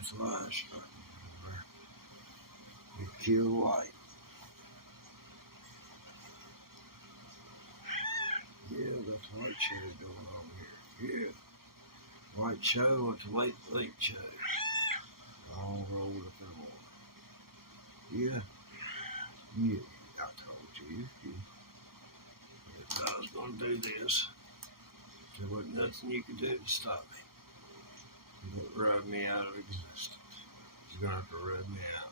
It's light starting over. You kill light. Yeah, that's white show going on here. Yeah. White show with the late show. All rolled up in one. Yeah. Yeah. I told you. If I was going to do this, there wasn't nothing you could do to stop me. You wouldn't rub me out of existence. You're going to have to rub me out.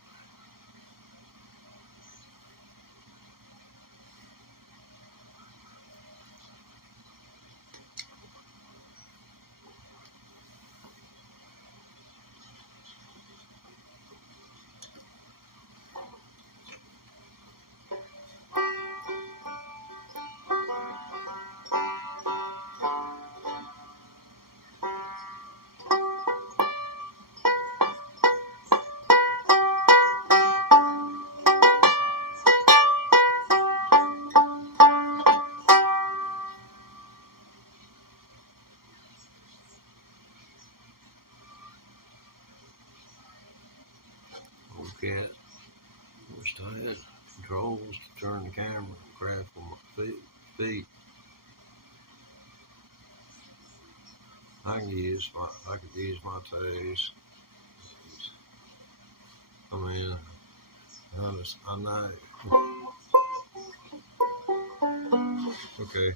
Okay. Wish I had controls to turn the camera and grab on my feet. I could use my toes. I mean, I know. Okay.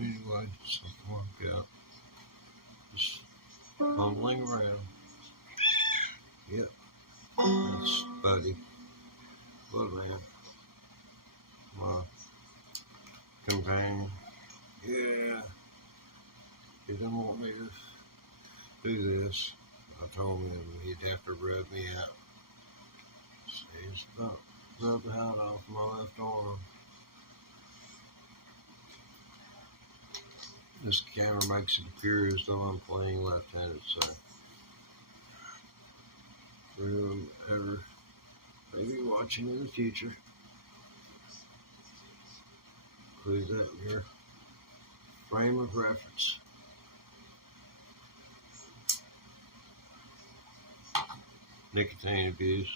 Anyway, something worked out. Just fumbling around. Yep. That's Buddy. Woodman. My companion. Yeah. He didn't want me to do this. I told him he'd have to rub me out. So he's about rubbed the hide off my left arm. This camera makes it appear as though I'm playing left-handed, so for whoever may be watching in the future, include that in your frame of reference. Nicotine abuse.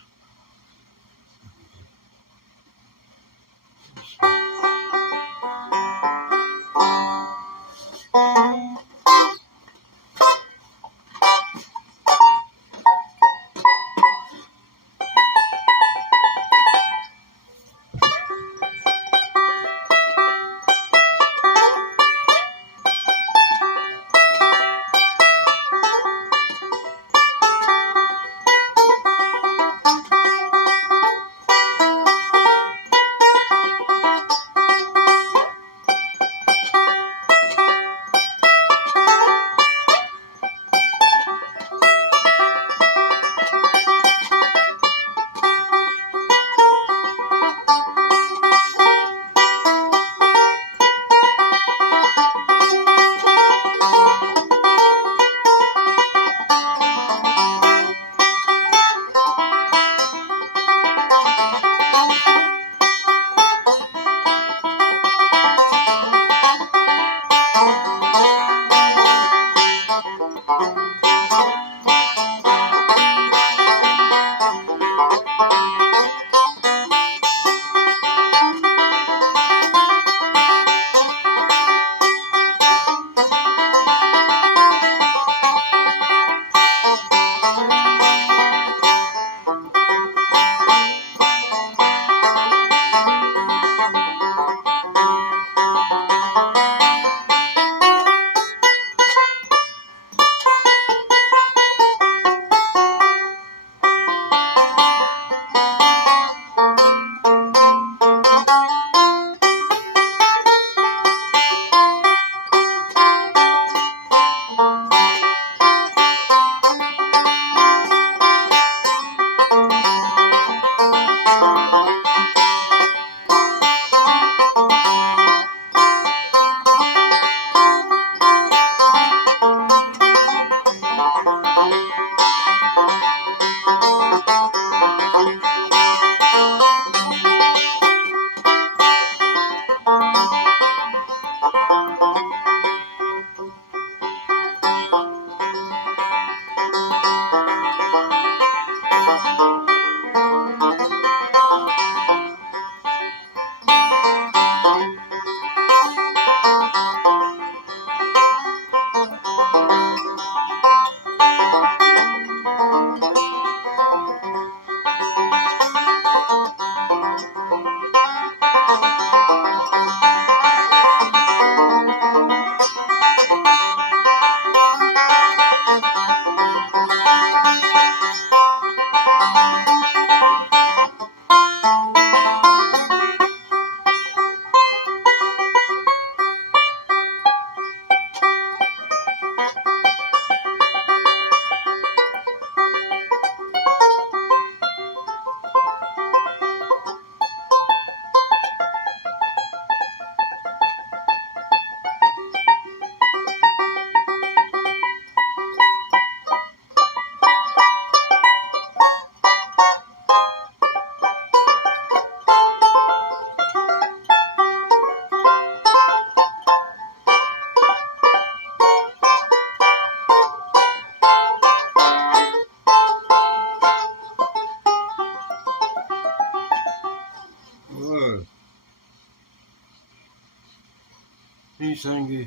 Anything you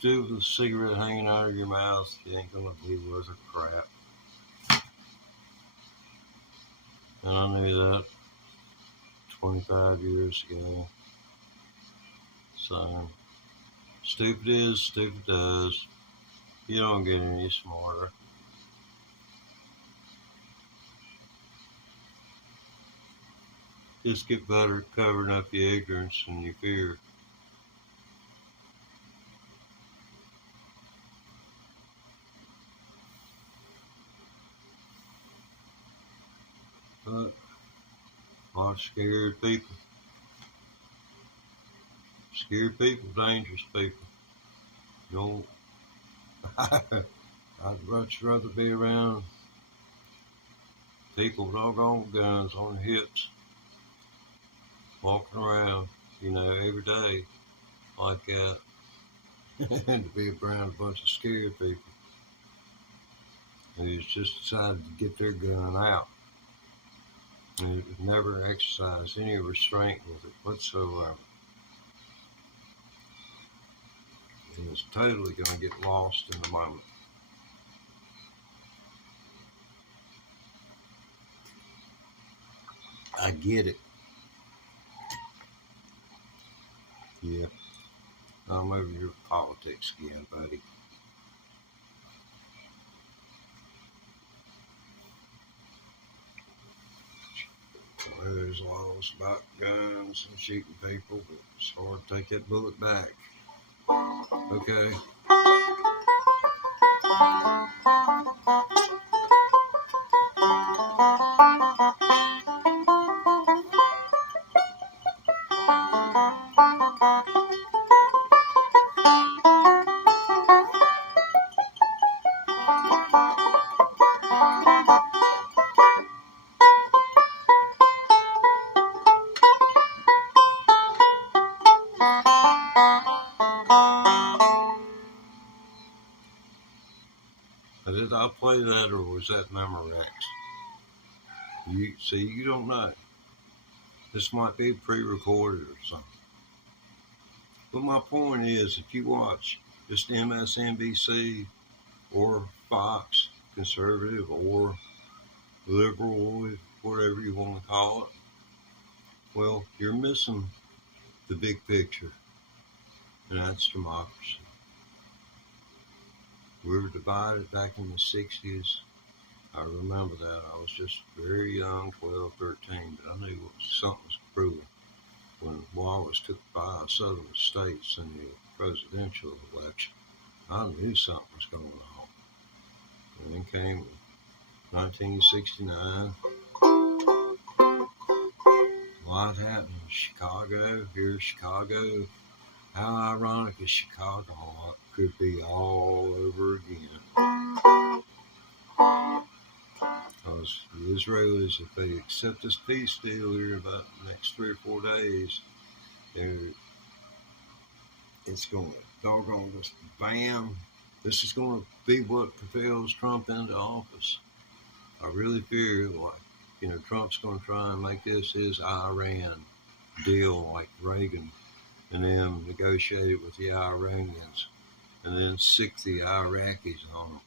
do with a cigarette hanging out of your mouth, it ain't gonna be worth a crap. And I knew that 25 years ago. So, stupid is, stupid does. You don't get any smarter. Just get better at covering up your ignorance and your fear. But a lot of scared people. Scared people, dangerous people. You know, I'd much rather be around people with doggone guns on their hips, walking around, every day like that, and to be around a bunch of scared people who's just decided to get their gun out and never exercise any restraint with it whatsoever. And it's totally going to get lost in the moment. I get it. Yeah. I'm over your politics again, buddy. Well, there's laws about guns and shooting people, but it's hard to take that bullet back. Okay. Did I play that or was that Memorex? You don't know. This might be pre-recorded or something. But my point is, if you watch just MSNBC or Fox, conservative or liberal, whatever you want to call it, well, you're missing the big picture, and that's democracy. We were divided back in the 60s. I remember that. I was just very young, 12, 13, but I knew something was brewing when Wallace took 5 southern states in the presidential election. I knew something was going on. And then came 1969. A lot happened in Chicago. Here's Chicago. How ironic is Chicago? Could be all over again. Because the Israelis, if they accept this peace deal here in about the next 3 or 4 days, it's going to doggone just bam. This is going to be what propels Trump into office. I really fear like, Trump's going to try and make this his Iran deal like Reagan and them negotiated with the Iranians and then sick the Iraqis on them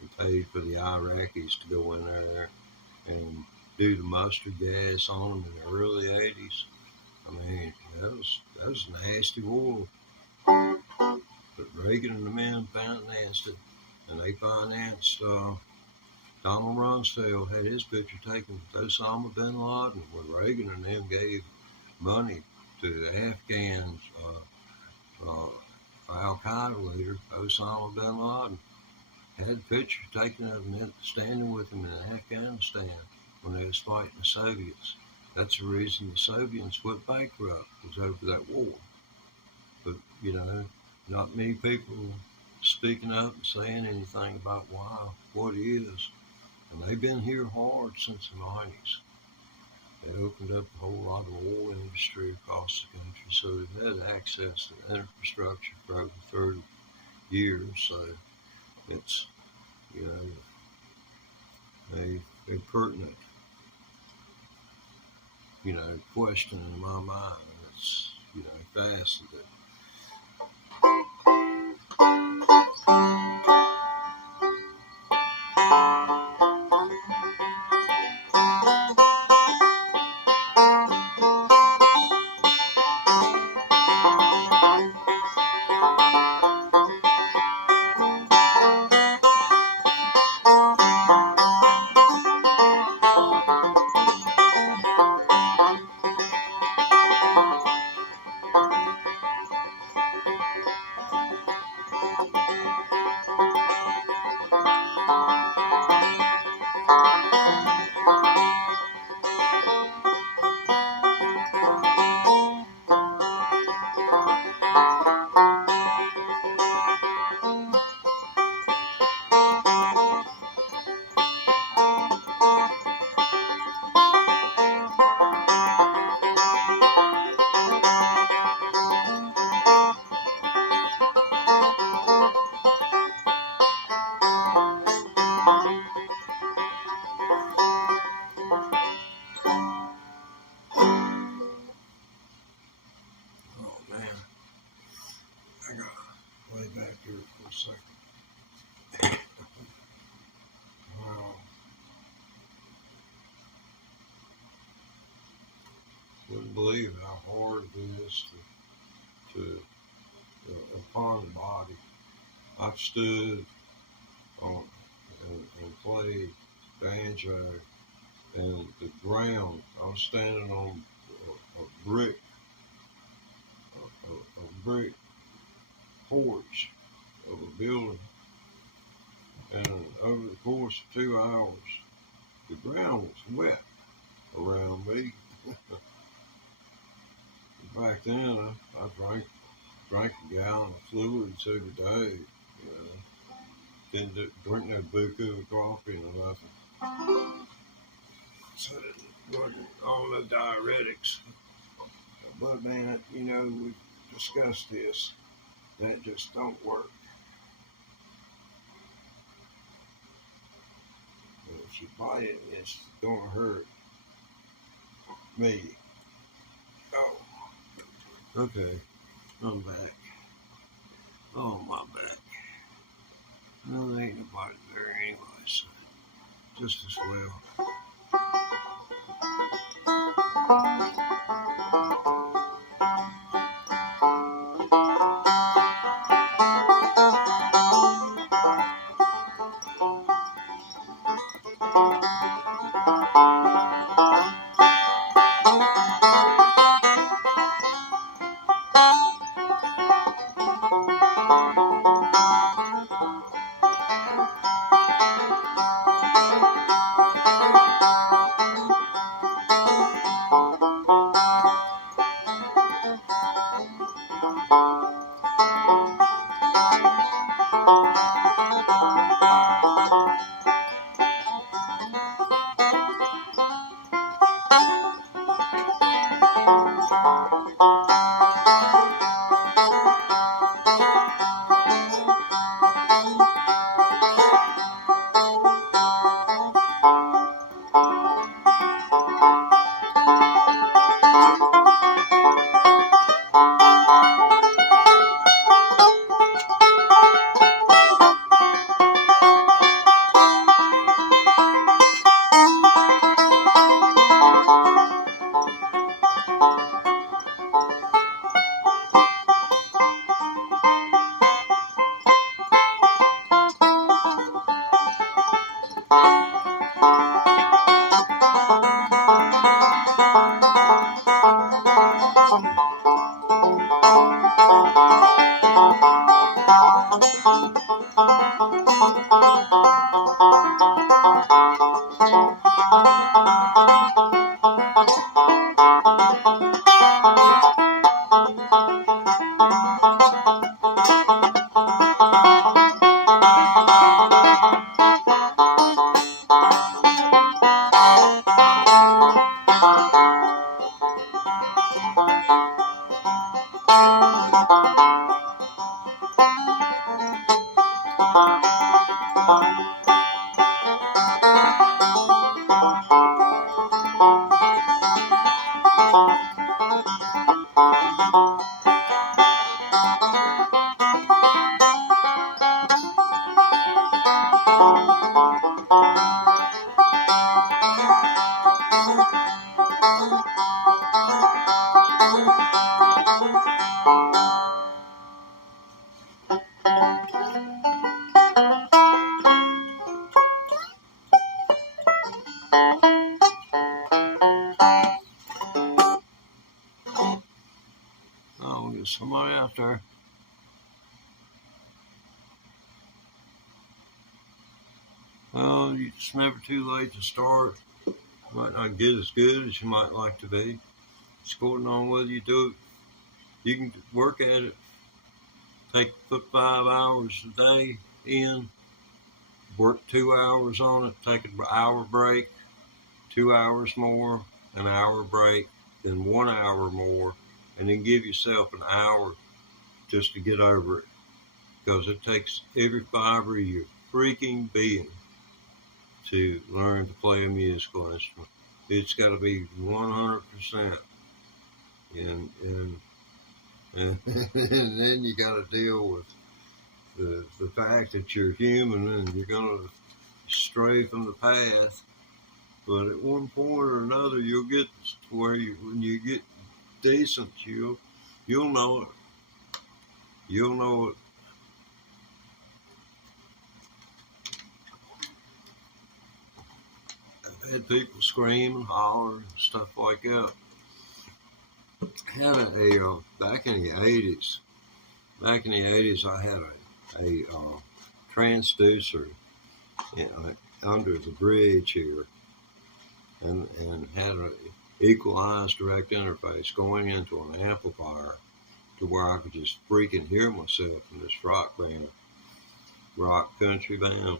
and paid for the Iraqis to go in there and do the mustard gas on them in the early 80s. I mean, that was a nasty war. But Reagan and the men financed it, and they financed Donald Rumsfeld had his picture taken with Osama bin Laden when Reagan and them gave money to the Afghans, Al-Qaeda leader Osama bin Laden. Had a picture taken of him standing with him in Afghanistan when they was fighting the Soviets. That's the reason the Soviets went bankrupt, was over that war. But, not many people speaking up and saying anything about what is. And they've been here hard since the 90s. They opened up a whole lot of oil industry across the country, so they've had access to infrastructure for over 30 years. So it's, they're pertinent. question in my mind. It's, faceted. Oh man, I gotta lay back here for a second. Wow. Wouldn't believe how hard it is to upon the body. I've stood on and played banjo, and the ground. I was standing on a brick brick porch of a building, and over the course of 2 hours, the ground was wet around me. Back then, I drank a gallon of fluids every day. Didn't drink no buku or coffee or nothing. So wasn't on the diuretics. But man, we discussed this. That just don't work. If you bite it, it's gonna hurt me. Oh, okay, I'm back. Oh, my back. Well, there ain't nobody there anyway, so just as well. Oh, there's somebody out there. Well, it's never too late to start. Might not get as good as you might like to be. It's going on whether you do it. You can work at it. Put 5 hours a day in. Work 2 hours on it. Take an hour break. 2 hours more. An hour break. Then 1 hour more. And then give yourself an hour just to get over it. Because it takes every fiber of your freaking being to learn to play a musical instrument. It's got to be 100%. And and then you got to deal with the fact that you're human and you're going to stray from the path. But at one point or another, you'll get to where when you get decent, you'll know it. You'll know it. I've had people scream and holler and stuff like that. I had back in the 80s. Back in the 80s, I had a transducer under the bridge here, and had an equalized direct interface going into an amplifier to where I could just freaking hear myself in this rock country band.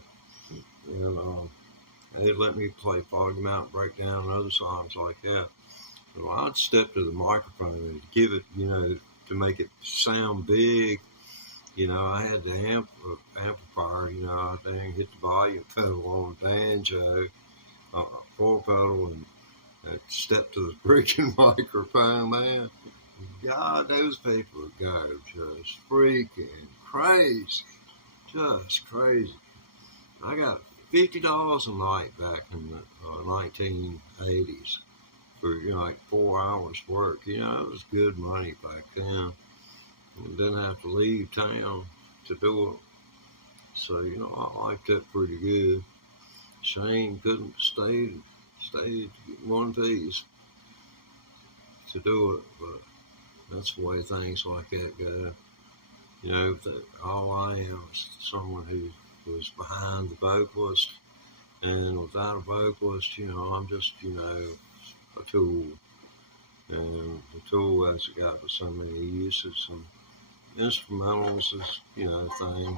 And they let me play Foggy Mountain Breakdown and other songs like that. So I'd step to the microphone and give it, to make it sound big. I had the amplifier, I dang hit the volume pedal on Banjo, full pedal, and step to the freaking microphone, man. God, those people would go just freaking crazy. Just crazy. I got $50 a night back in the 1980s for, like 4 hours work. It was good money back then. And didn't have to leave town to do it. So, I liked that pretty good. Shane couldn't stay one piece to do it, but that's the way things like that go. All I am is someone who was behind the vocalist, and without a vocalist, I'm just, a tool. And the tool has got so many uses, and instrumentals is, thing.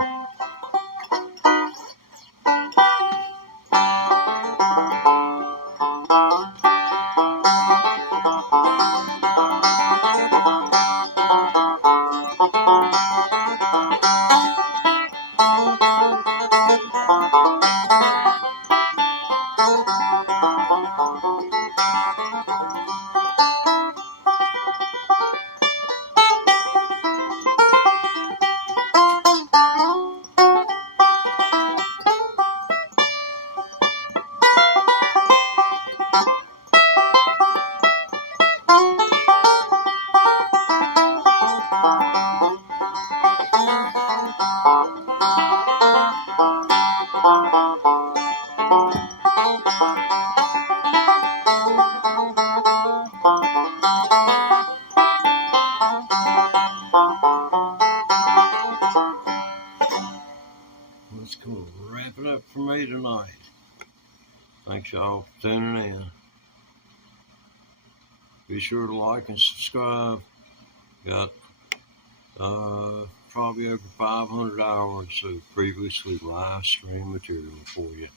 That's cool. Wrap it up for me tonight. Thanks y'all for tuning in. Be sure to like and subscribe. Got probably over 500 hours of previously live stream material for you.